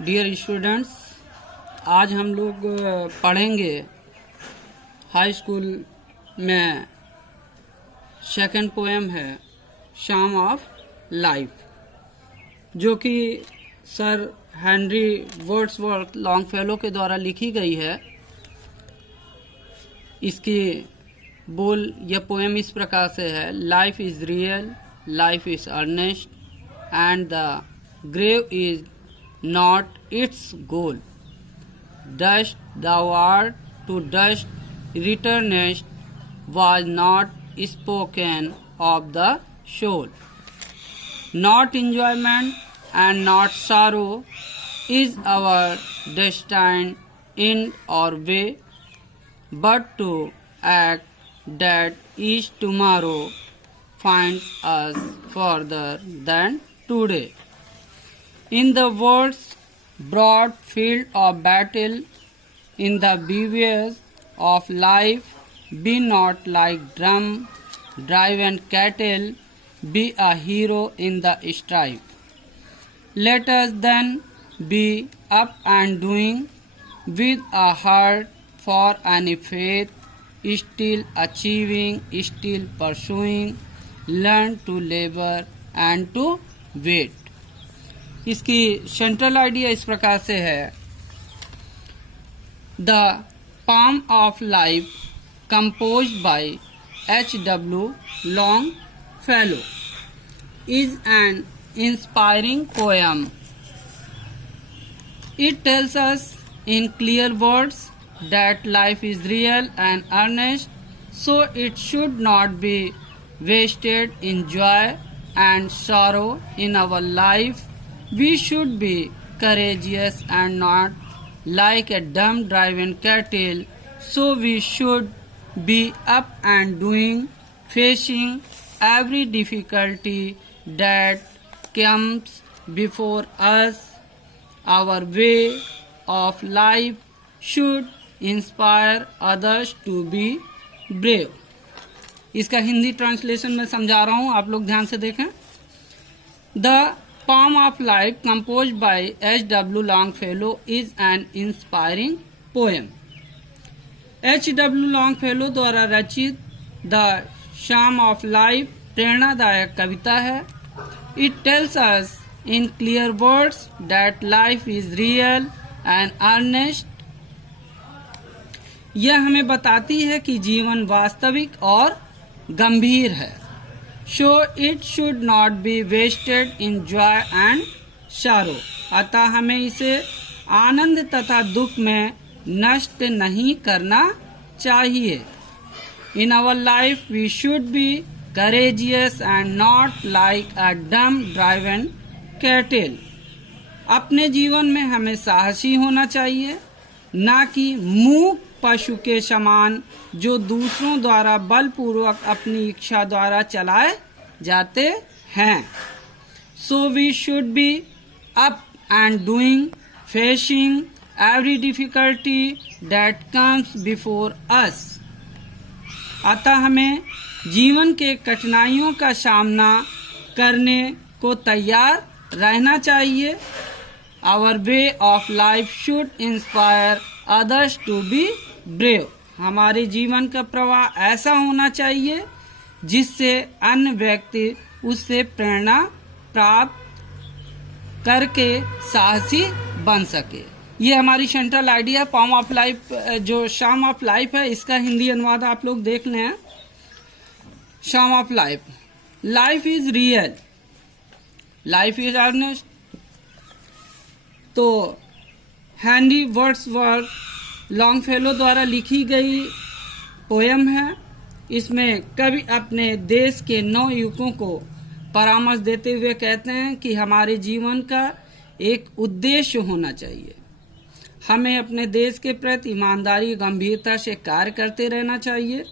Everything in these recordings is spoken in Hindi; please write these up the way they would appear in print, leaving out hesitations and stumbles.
डियर स्टूडेंट्स, आज हम लोग पढ़ेंगे हाई स्कूल में सेकंड पोएम है शाम ऑफ लाइफ, जो कि सर हेनरी वर्ड्सवर्थ लॉन्गफेलो के द्वारा लिखी गई है। इसकी बोल यह पोएम इस प्रकार से है। Life is real, life is earnest and the grave is not its goal. Dust thou art, to dust returnest, was not spoken of the soul. Not enjoyment and not sorrow is our destined end or way, but to act that each tomorrow finds us further than today. In the world's broad field of battle, in the bivouacs of life, be not like drum-driven cattle, be a hero in the strife. Let us then be up and doing, with a heart for any faith, still achieving, still pursuing, learn to labor and to wait. इसकी सेंट्रल आइडिया इस प्रकार से है। The palm of life composed bye H.W. Longfellow is an inspiring poem. It tells us in clear words that life is real and earnest, so it should not be wasted in joy and sorrow in our life. We should be courageous and not like a dumb-driven cattle, so we should be up and doing, facing every difficulty that comes before us. Our way of life should inspire others to be brave. इसका हिंदी ट्रांसलेशन में समझा रहा हूँ, आप लोग ध्यान से देखें। The Poem of Life composed by H.W. Longfellow is an inspiring poem. H.W. Longfellow द्वारा रचित द शाम ऑफ लाइफ प्रेरणादायक कविता है। It tells us in clear words that life is real and earnest. यह हमें बताती है कि जीवन वास्तविक और गंभीर है। So it should not be wasted in joy and sorrow. अतः हमें इसे आनंद तथा दुख में नष्ट नहीं करना चाहिए। In our life we should be courageous and not like a dumb-driven cattle. अपने जीवन में हमें साहसी होना चाहिए, ना कि मूक पशु के समान जो दूसरों द्वारा बलपूर्वक अपनी इच्छा द्वारा चलाए जाते हैं। So we should be up and doing, facing every difficulty that comes before us. अतः हमें जीवन के कठिनाइयों का सामना करने को तैयार रहना चाहिए। Our way of life should inspire others to be brave. हमारे जीवन का प्रवाह ऐसा होना चाहिए जिससे अन्य व्यक्ति उससे प्रेरणा प्राप्त करके साहसी बन सके। ये हमारी सेंट्रल आइडिया पॉम ऑफ लाइफ, जो शाम ऑफ लाइफ है, इसका हिंदी अनुवाद आप लोग देख लें। Psalm of life, life is real, life is earnest. तो हेनरी वर्ड्सवर्थ लॉन्गफेलो द्वारा लिखी गई पोयम है। इसमें कवि अपने देश के नवयुवकों को परामर्श देते हुए कहते हैं कि हमारे जीवन का एक उद्देश्य होना चाहिए। हमें अपने देश के प्रति ईमानदारी गंभीरता से कार्य करते रहना चाहिए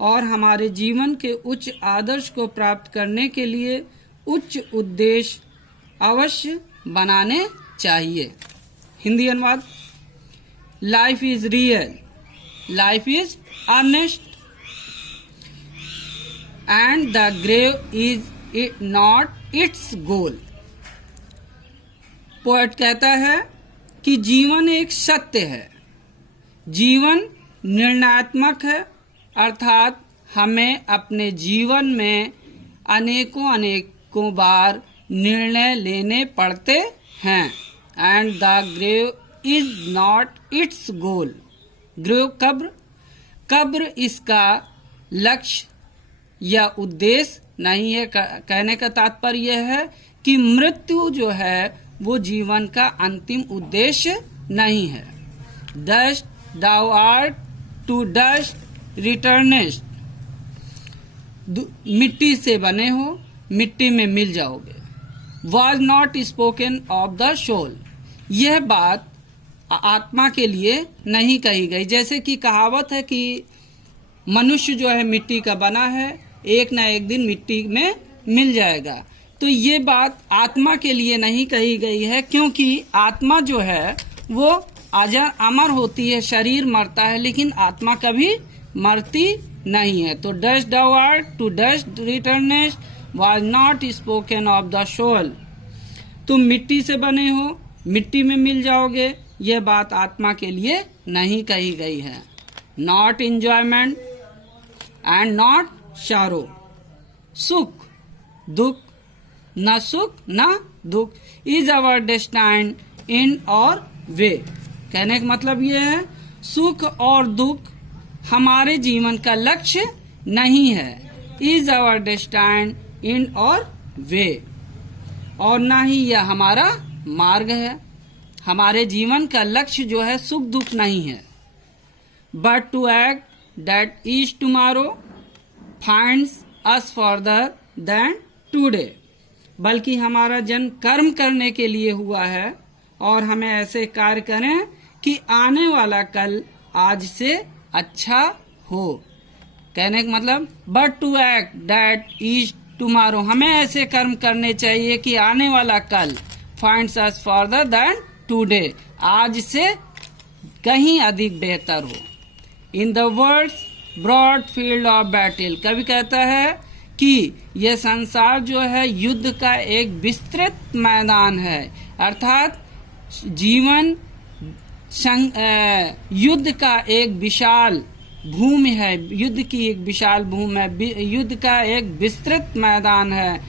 और हमारे जीवन के उच्च आदर्श को प्राप्त करने के लिए उच्च उद्देश्य अवश्य बनाने चाहिए। हिंदी अनुवाद, life is real, life is earnest and the grave is not its goal. Poet कहता है कि जीवन एक सत्य है, जीवन निर्णयात्मक है, अर्थात हमें अपने जीवन में अनेकों बार निर्णय लेने पड़ते हैं। And the grave is not its goal. Grave कब्र इसका लक्ष्य या उद्देश्य नहीं है। कहने का तात्पर्य यह है कि मृत्यु जो है वो जीवन का अंतिम उद्देश्य नहीं है। Dust thou art to dust returnest। मिट्टी से बने हो, मिट्टी में मिल जाओगे। was not spoken of the soul। यह बात आत्मा के लिए नहीं कही गई। जैसे कि कहावत है कि मनुष्य जो है मिट्टी का बना है, एक ना एक दिन मिट्टी में मिल जाएगा। तो ये बात आत्मा के लिए नहीं कही गई है, क्योंकि आत्मा जो है वो अमर होती है, शरीर मरता है, लेकिन आत्मा कभी मरती नहीं है। तो dust thou art to dust returnest was not spoken of the soul। तुम मिट्टी से बने हो, मिट्टी में मिल जाओगे, यह बात आत्मा के लिए नहीं कही गई है। Not enjoyment and not sorrow। सुख दुख, न सुख न दुख, is our destined end or way। कहने का मतलब ये है सुख और दुख हमारे जीवन का लक्ष्य नहीं है। इज आवर डेस्टाइन्ड एंड और वे, और ना ही यह हमारा मार्ग है। हमारे जीवन का लक्ष्य जो है सुख दुख नहीं है। But to act that is tomorrow finds us further than today. बल्कि हमारा जन्म कर्म करने के लिए हुआ है, और हमें ऐसे कार्य करें कि आने वाला कल आज से अच्छा हो। कहने का मतलब but to act that is tomorrow, हमें ऐसे कर्म करने चाहिए कि आने वाला कल finds us further than today, आज से कहीं अधिक बेहतर हो। In the world's broad field of battle, कवि कहता है कि यह संसार जो है युद्ध का एक विस्तृत मैदान है, अर्थात जीवन युद्ध का एक विशाल भूमि है, युद्ध की एक विशाल भूमि है, युद्ध का एक विस्तृत मैदान है।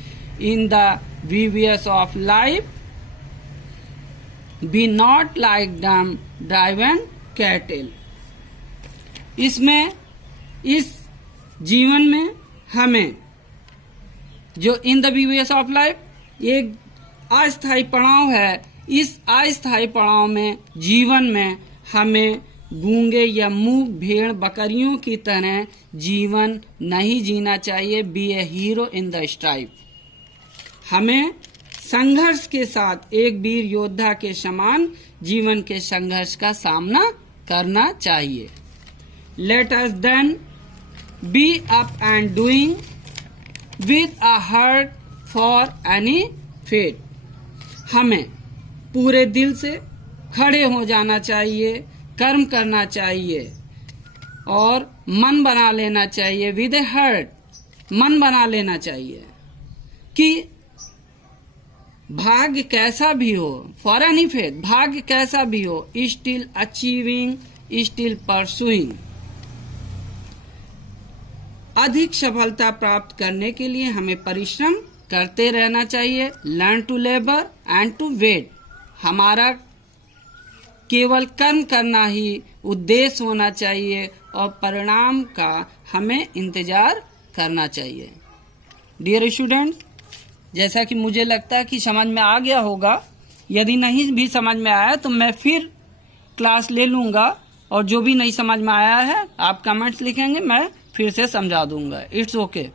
इन द वीवियस of life be not like dumb driven cattle. इसमें इस जीवन में हमें जो इन द वीवियस ऑफ लाइफ एक अस्थायी पड़ाव है, इस अस्थायी पड़ाव में जीवन में हमें गूंगे या मूक भेड़ बकरियों की तरह जीवन नहीं जीना चाहिए। Be a hero in the strife. हमें संघर्ष के साथ एक वीर योद्धा के समान जीवन के संघर्ष का सामना करना चाहिए। Let us then be up and doing with a heart for any fate. हमें पूरे दिल से खड़े हो जाना चाहिए, कर्म करना चाहिए और मन बना लेना चाहिए। विद ए हार्ट मन बना लेना चाहिए कि भाग्य कैसा भी हो, फॉर एनी फेथ, भाग्य कैसा भी हो, स्टिल अचीविंग, स्टिल परसुइंग। अधिक सफलता प्राप्त करने के लिए हमें परिश्रम करते रहना चाहिए। Learn to labour and to wait. हमारा केवल कर्म करना ही उद्देश्य होना चाहिए और परिणाम का हमें इंतजार करना चाहिए। डियर स्टूडेंट्स, जैसा कि मुझे लगता है कि समझ में आ गया होगा। यदि नहीं भी समझ में आया तो मैं फिर क्लास ले लूँगा, और जो भी नहीं समझ में आया है आप कमेंट्स लिखेंगे, मैं फिर से समझा दूंगा। It's okay.